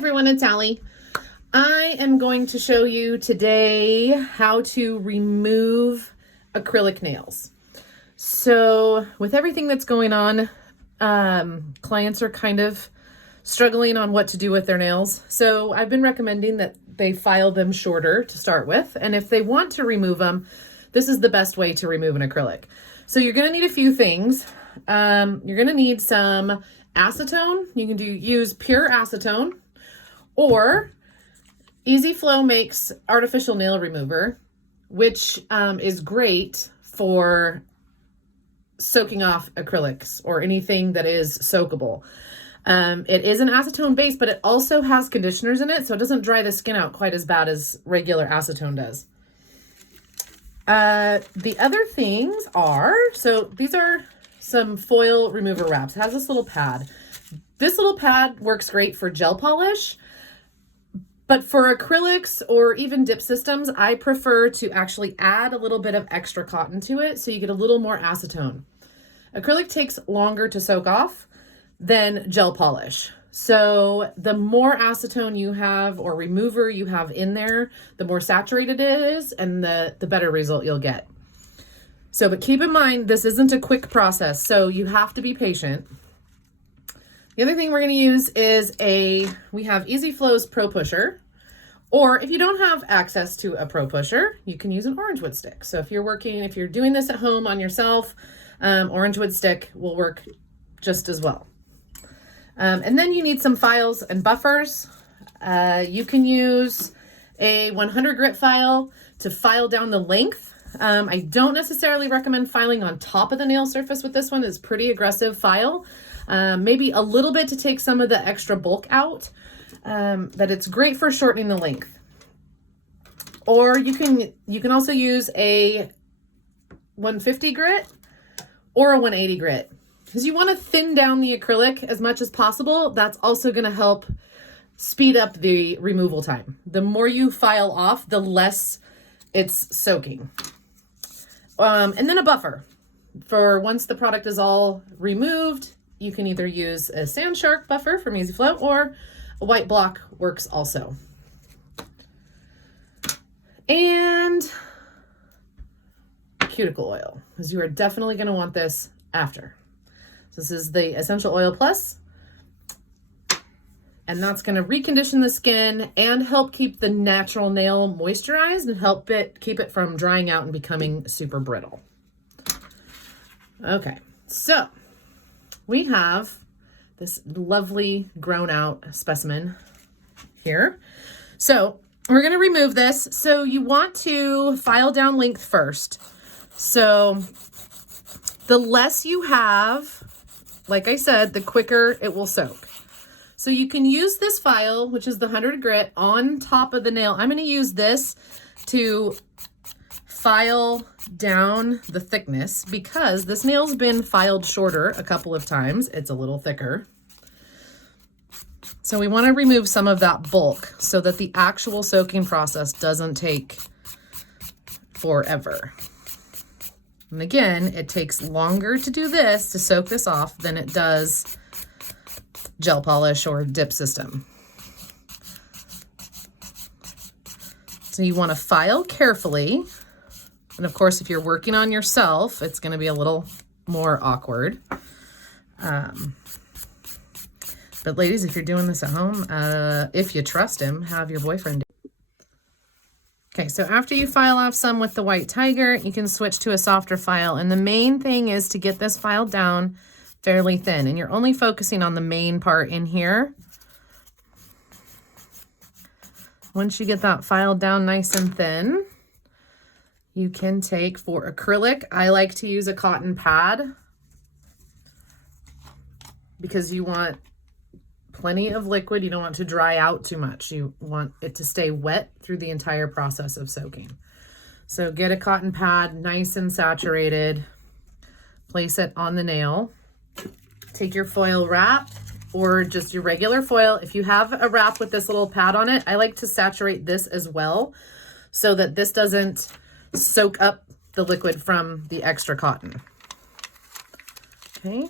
everyone, it's Allie. I am going to show you today how to remove acrylic nails. So with everything that's going on, clients are kind of struggling on what to do with their nails. So I've been recommending that they file them shorter to start with. And if they want to remove them, this is the best way to remove an acrylic. So you're going to need a few things. You're going to need some acetone. You can use pure acetone, or EzFlow makes artificial nail remover, which is great for soaking off acrylics or anything that is soakable. It is an acetone base, but it also has conditioners in it, so it doesn't dry the skin out quite as bad as regular acetone does. The other things are, so these are some foil remover wraps. It has this little pad. This little pad works great for gel polish, but for acrylics or even dip systems, I prefer to actually add a little bit of extra cotton to it so you get a little more acetone. Acrylic takes longer to soak off than gel polish. So the more acetone you have or remover you have in there, the more saturated it is and the better result you'll get. So, but keep in mind, this isn't a quick process, so you have to be patient. The other thing we're going to use is we have EzFlow's Pro Pusher, or if you don't have access to a Pro Pusher, you can use an orange wood stick. So if you're doing this at home on yourself, orange wood stick will work just as well. And then you need some files and buffers. You can use a 100 grit file to file down the length. I don't necessarily recommend filing on top of the nail surface with this one. It's pretty aggressive file. Maybe a little bit to take some of the extra bulk out, but it's great for shortening the length. Or you can also use a 150 grit or a 180 grit, because you want to thin down the acrylic as much as possible. That's also going to help speed up the removal time. The more you file off, the less it's soaking. And then a buffer. For once the product is all removed, you can either use a Sand Shark buffer from EzFlow, or a white block works also. And cuticle oil, because you are definitely going to want this after. So this is the Essential Oil Plus, and that's going to recondition the skin and help keep the natural nail moisturized and help keep it from drying out and becoming super brittle. Okay, so we have this lovely grown out specimen here. So we're going to remove this. So you want to file down length first. So the less you have, like I said, the quicker it will soak. So you can use this file, which is the 100 grit, on top of the nail. I'm going to use this to file down the thickness because this nail's been filed shorter a couple of times. It's a little thicker. So we want to remove some of that bulk so that the actual soaking process doesn't take forever. And again, it takes longer to do this, to soak this off, than it does gel polish or dip system. So you want to file carefully. And of course, if you're working on yourself, it's going to be a little more awkward. But ladies, if you're doing this at home, if you trust him, have your boyfriend do it. Okay, so after you file off some with the White Tiger, you can switch to a softer file. And the main thing is to get this file down fairly thin, and you're only focusing on the main part in here. Once you get that filed down nice and thin, you can take, for acrylic, I like to use a cotton pad because you want plenty of liquid. You don't want to dry out too much. You want it to stay wet through the entire process of soaking. So get a cotton pad, nice and saturated, place it on the nail. Take your foil wrap or just your regular foil. If you have a wrap with this little pad on it, I like to saturate this as well so that this doesn't soak up the liquid from the extra cotton. Okay,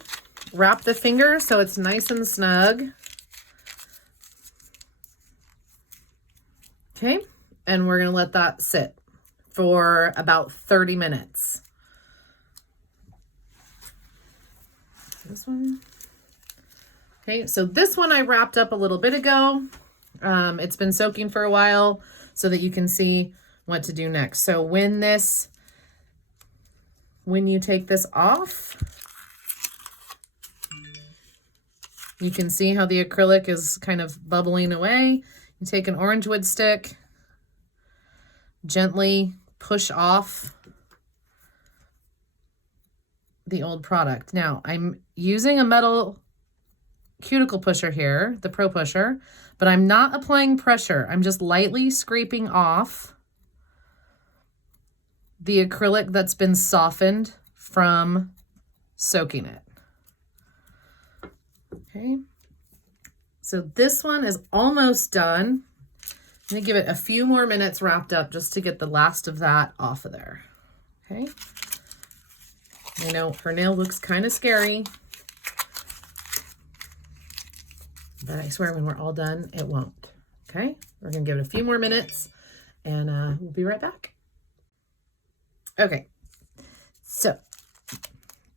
wrap the finger so it's nice and snug. Okay, and we're gonna let that sit for about 30 minutes. This one. Okay, so this one I wrapped up a little bit ago. It's been soaking for a while so that you can see what to do next. So when you take this off, you can see how the acrylic is kind of bubbling away. You take an orange wood stick, gently push off the old product. Now I'm using a metal cuticle pusher here, the Pro Pusher, but I'm not applying pressure. I'm just lightly scraping off the acrylic that's been softened from soaking it. Okay, so this one is almost done. I'm gonna give it a few more minutes wrapped up just to get the last of that off of there. Okay, I know her nail looks kind of scary, but I swear when we're all done, it won't. Okay, we're gonna give it a few more minutes and we'll be right back. Okay, so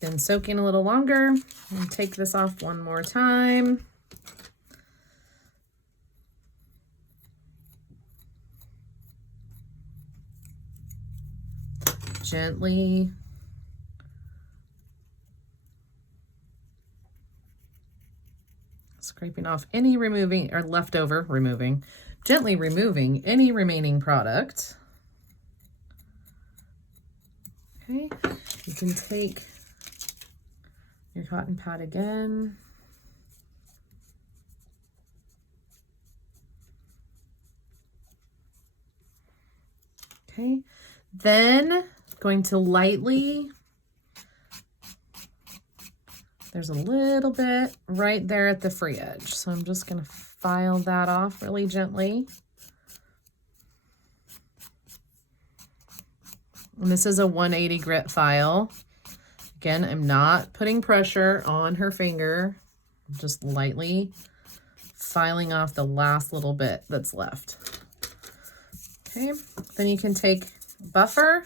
been soaking a little longer. I'll take this off one more time. Gently scraping off any removing or leftover removing, gently removing any remaining product. Okay, you can take your cotton pad again. Okay, then going to lightly, there's a little bit right there at the free edge. So I'm just gonna file that off really gently. And this is a 180 grit file. Again, I'm not putting pressure on her finger, I'm just lightly filing off the last little bit that's left. Okay, then you can take buffer.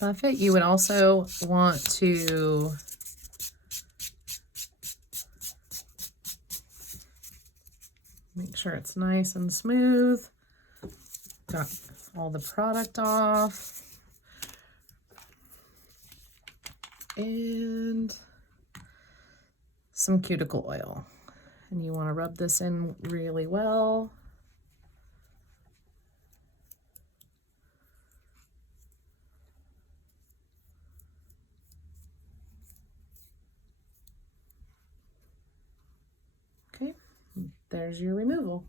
Buff it. You would also want to make sure it's nice and smooth. Got all the product off. And some cuticle oil. And you want to rub this in really well. Okay, there's your removal.